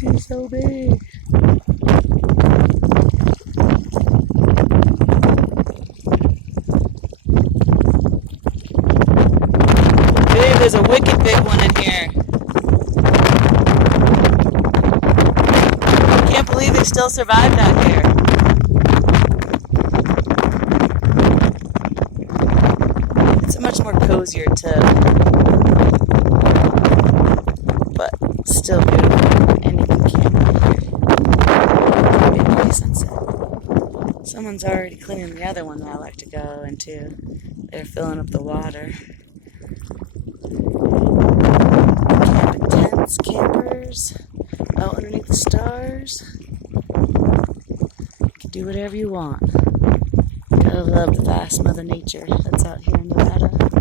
He's so big. Babe, there's a wicked big one in here. Can't believe they still survived out here. It's a much more cozier tub, but still beautiful. And you can camp out here. It'd be a pretty sunset. Someone's already cleaning the other one that I like to go into. They're filling up the water. Camping tents, campers, out underneath the stars. You can do whatever you want. Gotta love the vast Mother Nature that's out here in Nevada.